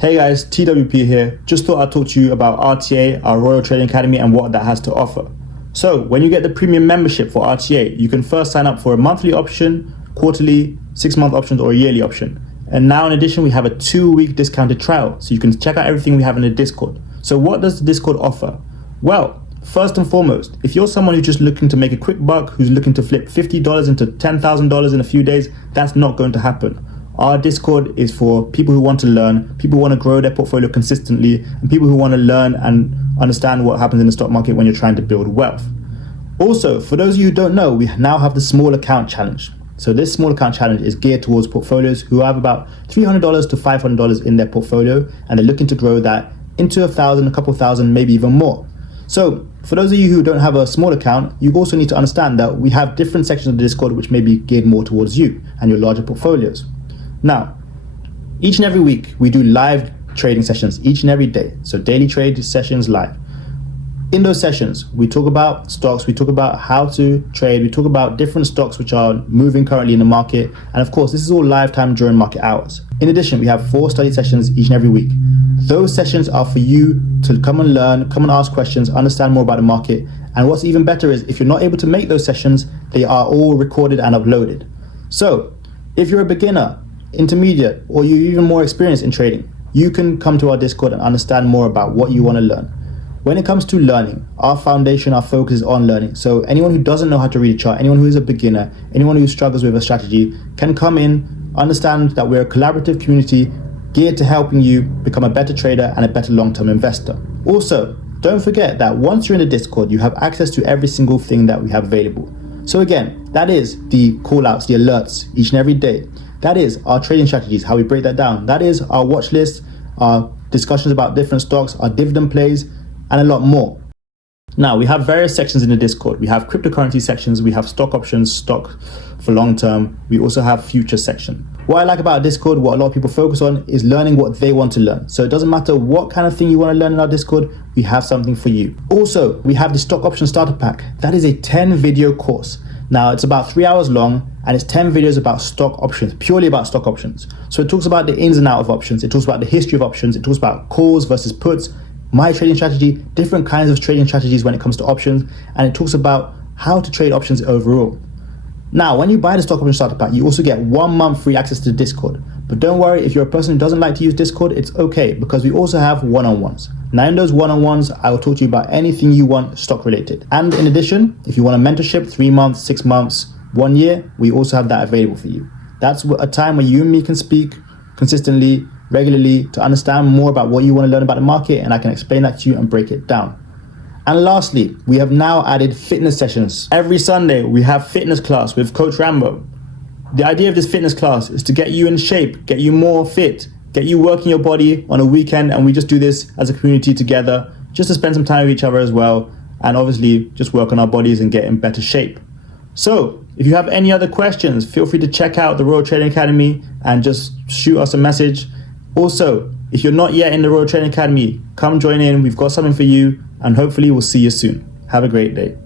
Hey guys, TWP here. Just thought I'd talk to you about RTA, our Royal Trading Academy, and what that has to offer. So when you get the premium membership for RTA, you can first sign up for a monthly option, quarterly, 6-month options, or a yearly option. And now in addition, we have a 2-week discounted trial, so you can check out everything we have in the Discord. So what does the Discord offer? Well, first and foremost, if you're someone who's just looking to make a quick buck, who's looking to flip $50 into $10,000 in a few days, that's not going to happen. Our Discord is for people who want to learn, people who want to grow their portfolio consistently, and people who want to learn and understand what happens in the stock market when you're trying to build wealth. Also, for those of you who don't know, we now have the small account challenge. So this small account challenge is geared towards portfolios who have about $300 to $500 in their portfolio, and they're looking to grow that into $1,000, a couple thousand, maybe even more. So for those of you who don't have a small account, you also need to understand that we have different sections of the Discord which may be geared more towards you and your larger portfolios. Now, each and every week, we do live trading sessions each and every day. So daily trade sessions live. In those sessions, we talk about stocks, we talk about how to trade, we talk about different stocks which are moving currently in the market. And of course, this is all live time during market hours. In addition, we have 4 study sessions each and every week. Those sessions are for you to come and learn, come and ask questions, understand more about the market. And what's even better is if you're not able to make those sessions, they are all recorded and uploaded. So if you're a beginner, intermediate, or you're even more experienced in trading, you can come to our Discord and understand more about what you want to learn. When it comes to learning, our foundation, our focus is on learning. So anyone who doesn't know how to read a chart, anyone who is a beginner, anyone who struggles with a strategy can come in, understand that we're a collaborative community geared to helping you become a better trader and a better long-term investor. Also, don't forget that once you're in the Discord, you have access to every single thing that we have available. So again, that is the call-outs, the alerts each and every day. That is our trading strategies, how we break that down. That is our watch list, our discussions about different stocks, our dividend plays, and a lot more. Now, we have various sections in the Discord. We have cryptocurrency sections, we have stock options, stock for long term. We also have future section. What I like about Discord, what a lot of people focus on, is learning what they want to learn. So it doesn't matter what kind of thing you want to learn in our Discord, we have something for you. Also, we have the stock option starter pack. That is a 10-video course. Now, it's about 3 hours long, and it's 10 videos about stock options, purely about stock options. So it talks about the ins and outs of options. It talks about the history of options. It talks about calls versus puts, my trading strategy, different kinds of trading strategies when it comes to options, and it talks about how to trade options overall. Now, when you buy the stock option starter pack, you also get 1 month free access to Discord. But don't worry, if you're a person who doesn't like to use Discord, it's okay, because we also have one-on-ones. Now, in those one-on-ones, I will talk to you about anything you want stock related. And in addition, if you want a mentorship, 3 months, 6 months, 1 year, we also have that available for you. That's a time where you and me can speak consistently, regularly, to understand more about what you want to learn about the market, and I can explain that to you and break it down. And lastly, we have now added fitness sessions. Every Sunday, we have fitness class with Coach Rambo. The idea of this fitness class is to get you in shape, get you more fit, get you working your body on a weekend, and we just do this as a community together, just to spend some time with each other as well, and obviously just work on our bodies and get in better shape. So, if you have any other questions, feel free to check out the Royal Trading Academy and just shoot us a message. Also, if you're not yet in the Royal Trading Academy, come join in. We've got something for you, and hopefully we'll see you soon. Have a great day.